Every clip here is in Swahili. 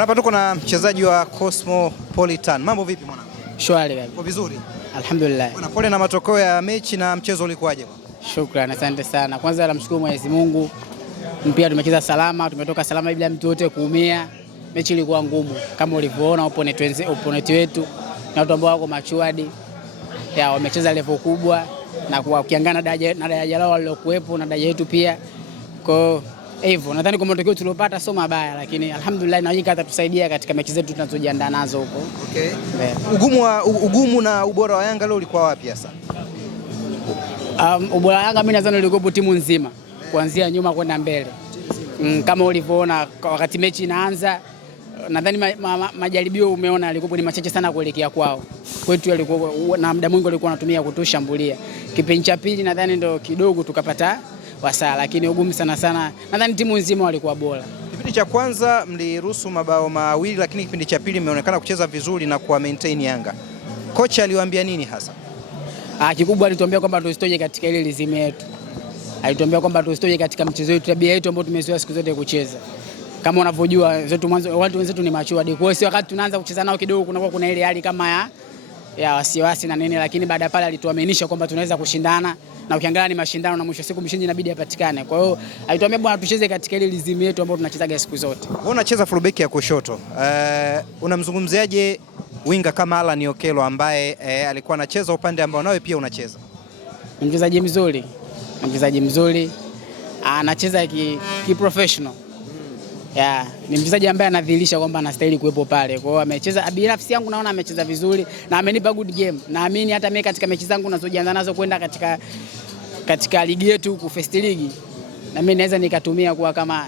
Hapa tuko na mchezaji wa Cosmopolitan. Mambo vipi mwanangu? Shwari kabisa. Uko vizuri? Alhamdulillah. Bwana, pole na matokeo ya mechi na mchezo ulikuwaje bwana? Shukrani, asante sana. Kwanza namshukuru Mwenyezi Mungu. Mpira tumecheza salama, tumetoka salama bila mtu yote kuumia. Mechi ilikuwa ngumu kama ulivyoona, opponent wetu na watu ambao wako machuadi. Wamecheza level kubwa na ukiangana na daraja lao walilokuepo na daraja yetu pia. Kwa hivyo nadhani kwa matokeo tuliyopata sio mabaya, lakini alhamdulillah na hakika atatusaidia katika mechi zetu tunazojiandaa nazo huko. Okay. Ugumu na ubora wa Yanga leo ulikuwa wapi hasa? Ubora wa Yanga mimi nadhani ulikuwa timu nzima kuanzia nyuma kwenda mbele. Kama ulivyoona wakati mechi inaanza, nadhani majaribio umeona alikuwa ni machache sana kuelekea kwao. Kwetu alikuwa na muda mwingi alikuwa anatumia kutushambulia. Kipindi cha pili nadhani ndio kidogo tukapata wasaa, lakini ugumu sana nadhani timu nzima walikuwa bora. Kipindi cha kwanza mliruhusu mabao mawili, lakini kipindi cha pili mmeonekana kucheza vizuri na kuwa maintain Yanga. Kocha aliwaambia nini hasa? Kikubwa alituambia kwamba tusitoje katika ile lizimu yetu. Alituambia kwamba tusitoje katika mchezo wetu, tabia yetu ambayo tumezoea siku zote kucheza. Kama unavyojua zetu mwanzo watu wenzetu ni machuadi. Kwa hiyo wakati tunaanza kucheza nao kidogo kuna ile hali kama ya wasiwasi na nini, lakini baada pale alituaminisha kwamba tunaweza kushindana, na ukiangalia ni mashindano na mwisho siku mshindi inabidi apatikane. Kwa hiyo alituambia bwana tucheze katika ile lizimu yetu ambayo tunachezaga siku zote. Wewe unacheza fullback ya kushoto. Unamzungumziaje winga kama Alan Okello ambaye alikuwa anacheza upande ambao nawe pia unacheza? Mchezaji mzuri. Anacheza ki professional. Ni mchezaji ambaye anadhihirisha kwamba anastahili kuwepo pale. Kwa hiyo amecheza, binafsi yangu naona amecheza vizuri na amenipa good game. Naamini hata mimi katika mechi zangu ninazojianza nazo kwenda katika ligi yetu ku First League, na mimi naweza nikatumia kwa kama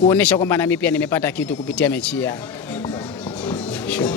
kuonesha kwamba na mimi pia nimepata kitu kupitia mechi ya. Sure.